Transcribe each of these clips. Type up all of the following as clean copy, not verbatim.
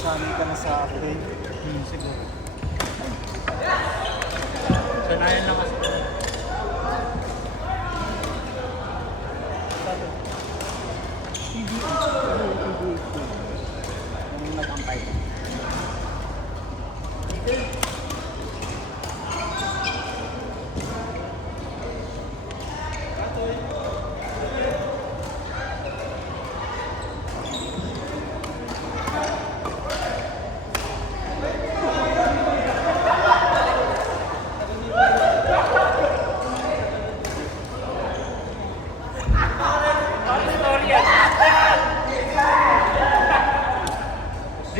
sanay ka na sa akin. Siguro. Sanayan lang kasi. Yung nag-ampay ko.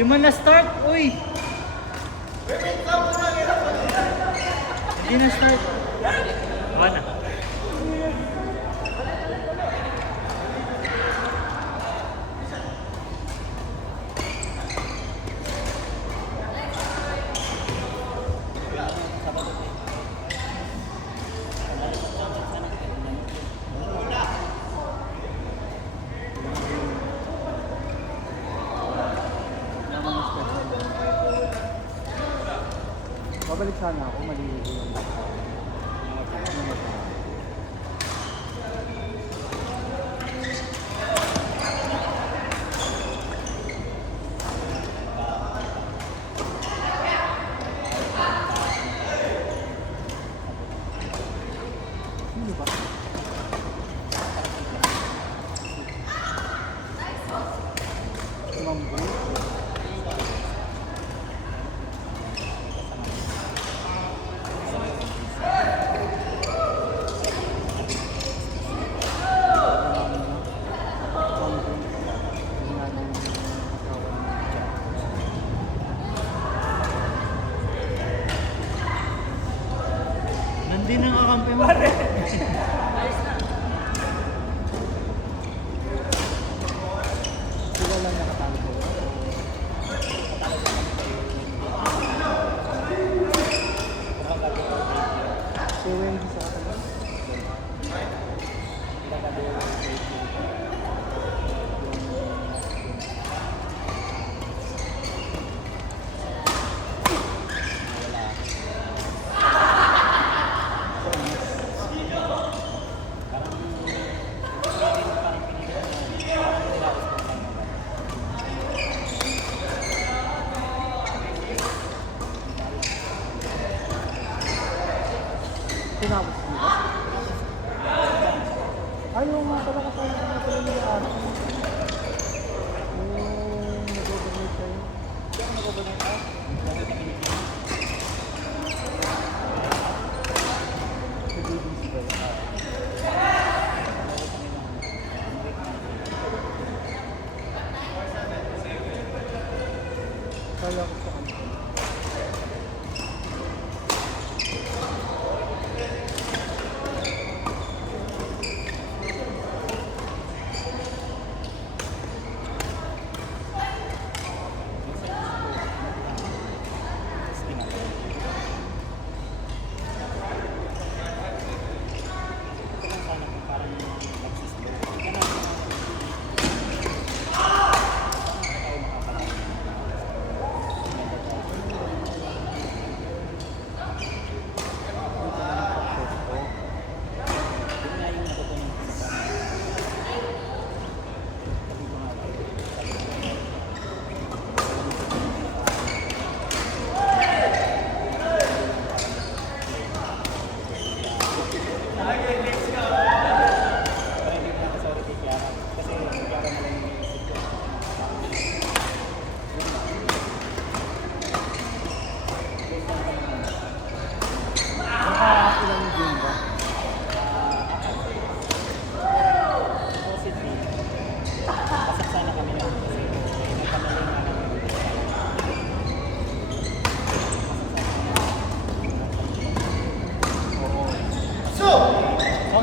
Di man na-start, uy! Hindi na-start. Wala. Babalik sana ako, maliligo lang. Sino ba? Mambo. Nandun ang kakampi mo. Sila lang nakatalo ko. Si Wendy sa kanila. Tinapos mo ba? Ayaw nga pala kasama ko na pala nila ate. Nag-overnight kayo. Kaya nag-overnight ka? Nag-BBC ba yun? Kala ko sa kanila.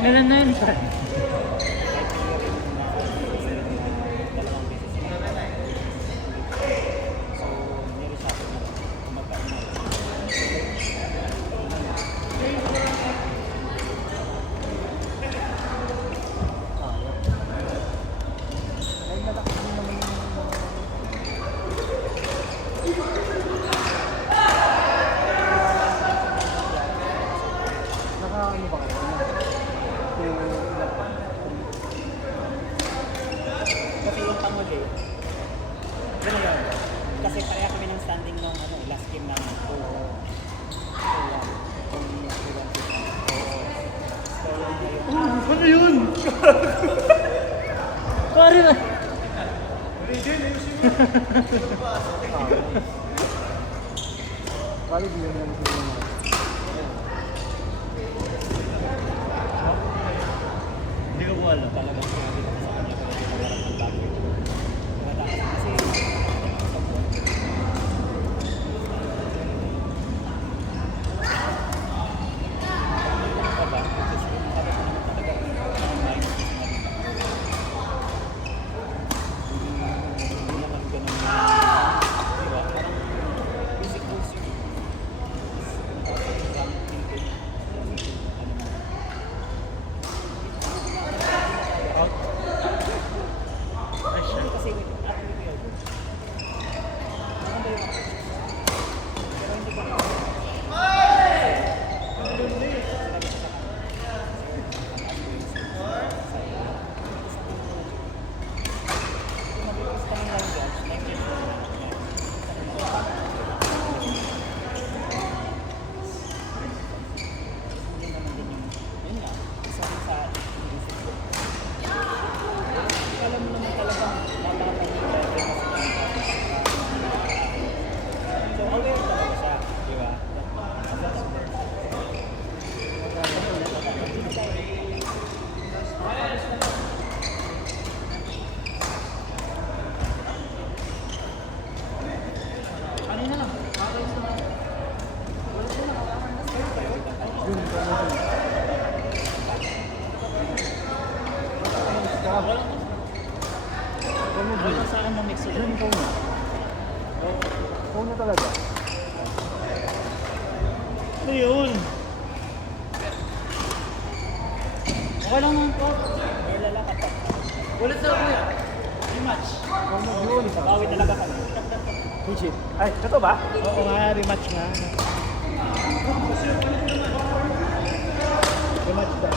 Kailan na yun? Okay. Ganun yun. Kasi pareha kami ng standing nung last game namin. Oo. Ano yun? Pare ba? Bali, bigyan mo lang sila ng Hindi ko po alam. Talagang sinabi ko sa kanya kung hindi naman ng bago. Kasi Wala sa akin ng mix ulit. Yun, ikaw na. Ikaw na talaga. Ano yun? Okay lang naman po. Ulit sa kuya. Rematch. Ikaw na yun. Bawi talaga kami. Legit. Ay, ito ba? Oo nga, rematch nga. Rematch ba?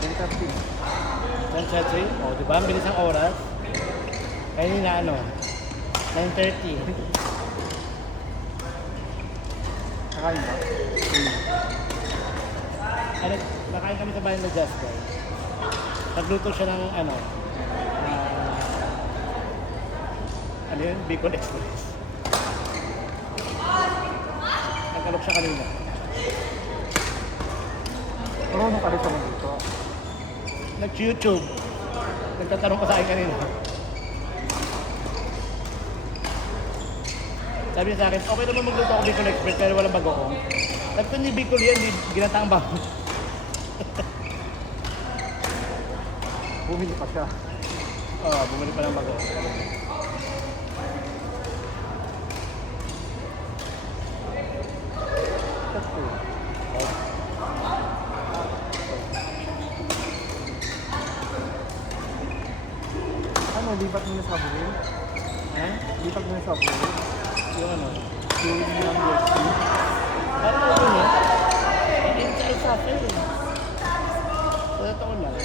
Fantastic. 1-3? O, di ba? Ang bilis ang oras. Kanina ano? 9:30. Kakain ba? Ano, nakain kami sa bahay na Just Boy. Nagluto siya ng ano? Ano yun? Bicol Express. Nagkalok siya kanina. Marunong ka rin sa mga dito. Nag-YouTube. Nagtatanong ko sa akin kanina. Sabi niya sa akin, okay naman magluto ako Bicol Express pero walang bagoong. Sabi ko, hindi Bicol yan, hindi ginataang bago. Bumili pa siya. Oo, bumili pa ng bagoong. Tatlo. Ano, lipat mo na sa buhay? Ha? Lipat mo na sa buhay? Yung ano? Yung number 2? Parang ano yun? Hindi siya sa akin eh. Sa totoo lang.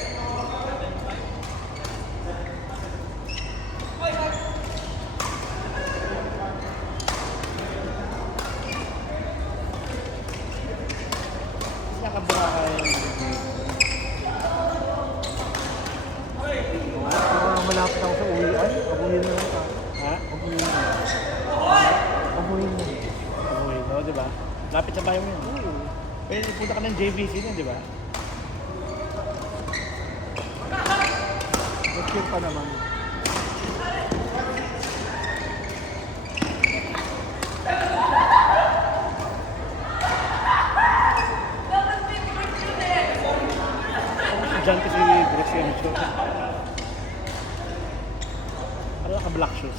Nakabuka ka yung Malapit ako sa uwian. Abuhin mo lang ka. ha? Abuhin mo. Abuhin mo. Uy, no, di ba? Lapit sa bahay mo yun. Pwede punta ka ng JVC na, di ba? Nag-cheer pa naman. Diyan kasi direksyon yung shoes. Parang naka-black shoes.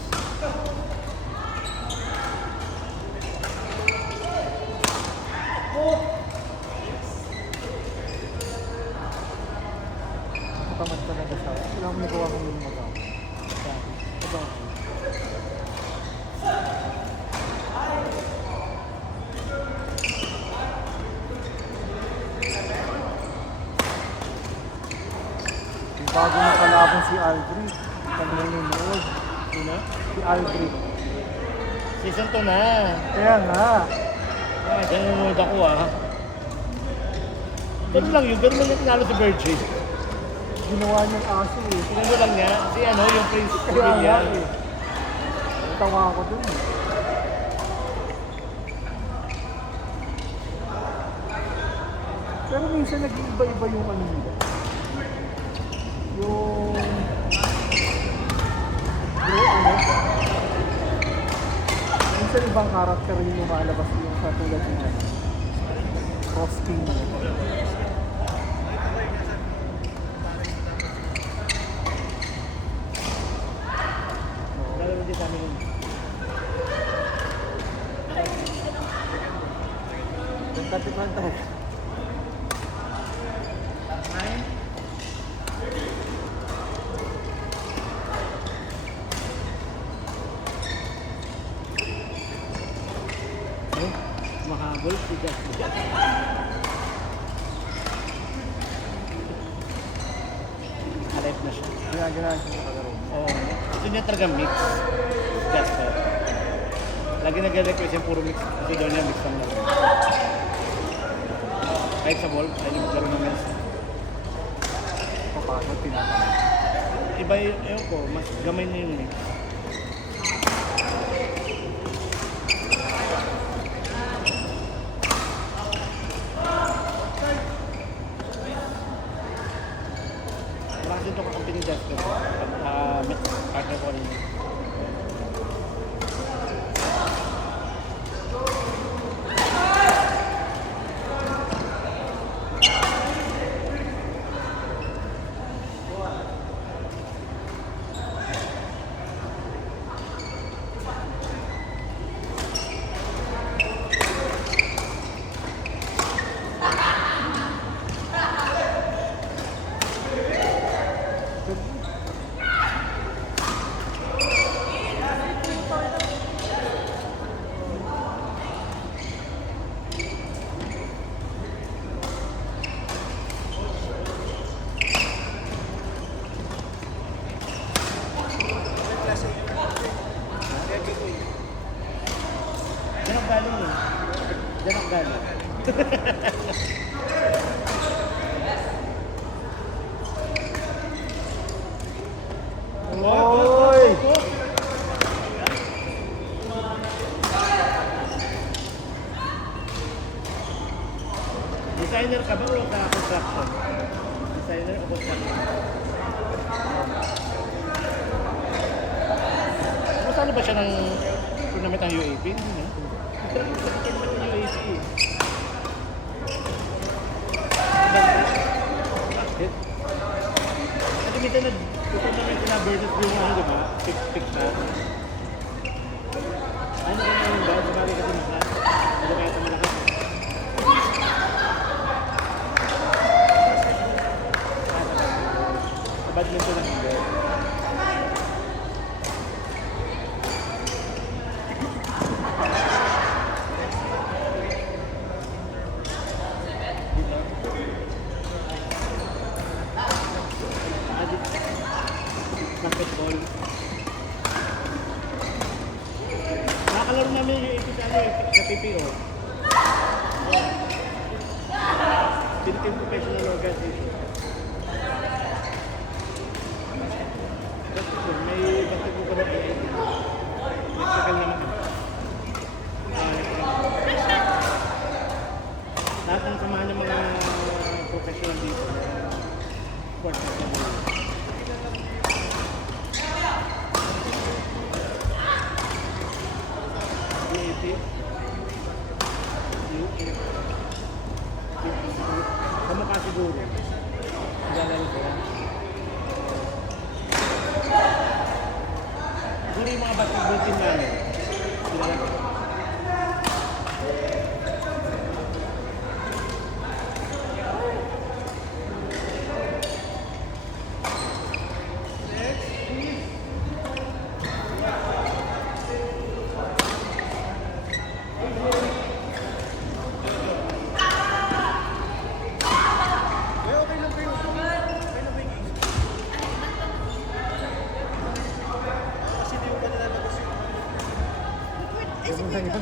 tamad talaga siya. Wala akong nagawa kung yung magawa. Ito. Yung bago na kalaban si Aldrin. Pag nanonood. Sino? Si Aldrin. Season 2 na. Kaya nga. Ah, dyan nanonood ako ah. Ganun lang yun. Ganun lang yung tinalo si Virgil. Ginawa niyang aso eh. Sinalo lang niya. Si ano, yung Prince Kaya nga William. eh. Tawa ako dun eh. Pero minsan nag-iiba-iba yung ano nila. Yung... Minsan ibang karakter yung lumalabas yung sa tulad ng Cross King. Lalo din sa amin yun. Nagkatipan tayo. Oh, mahabol si Justin. Alive na siya. Ginagawa siya sa kalaro. Oo. Gusto niya talaga mix. Jasper. Lagi nag-request yung puro mix. Kasi daw niya mix lang naman. Kahit sa ball, ayaw niya maglaro ng mix. Paano tinatanong? Iba yung, ewan ko, mas gamay niya yung mix. Wala kasi ito kakampi ni Jasper. Met partner ko rin. Diyan ang galing eh. Diyan ang galing. Oy! Designer ka ba o sa construction? Designer o construction? Masali ba siya ng tournament ng UAP? Hindi na. Tournament ng UAP eh. Bakit? Kasi minsan nag-tournament na versus yung ano, diba? Pick na. Ano ka na yung ba? Sabagay kasi mas ano kaya ito malaki? Sa badminton lang hindi. Basketball. Nakakalaro namin yung ito sa PPO. Philippine Professional Organization. Basketball. May basketball ko na PIT. Nagsagal naman kami. Lahat ng samahan ng mga professional dito. Sports na kamukha siguro. Lalaro sila. Siguro yung mga basketball team namin. Sila lang. mo na yun.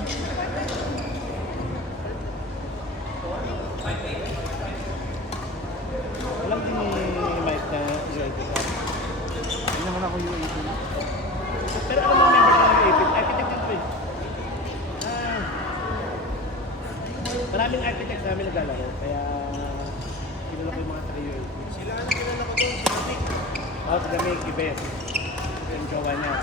Alam din ni Mike na UAP ka. Hindi naman ako UAP. Pero alam mo member ng UAP, architect din ko eh. Maraming architects namin naglalaro, kaya kilala ko yung mga taga UAP. Sila ang kilala ko doon, si Nick. Oh, si Gamig, Ibes. Yung jowa niya.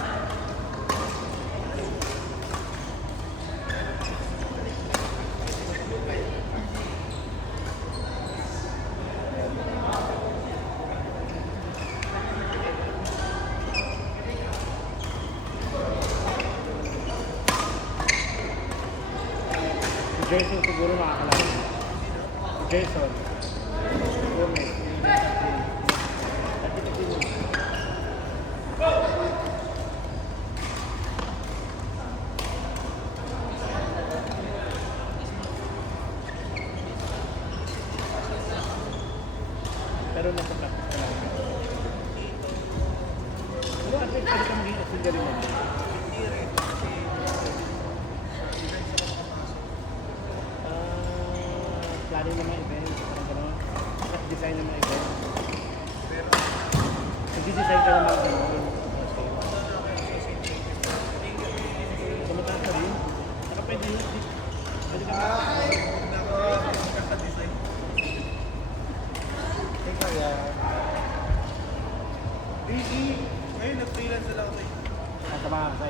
Si Jason siguro makakalala. Si Jason. Gomez. Architect din yun. Pero nasa practice ka lang. Pero at least pwede ka maging auxiliary mo. Planning ng mga events, parang gano'n. At design ng mga events. Nag-design ka ng mga gano'n. Sumataas ka rin. Saka pwede yun. Pwede ka Teka yan. Ngayon, nag-freelance na lang ako eh. Sama sa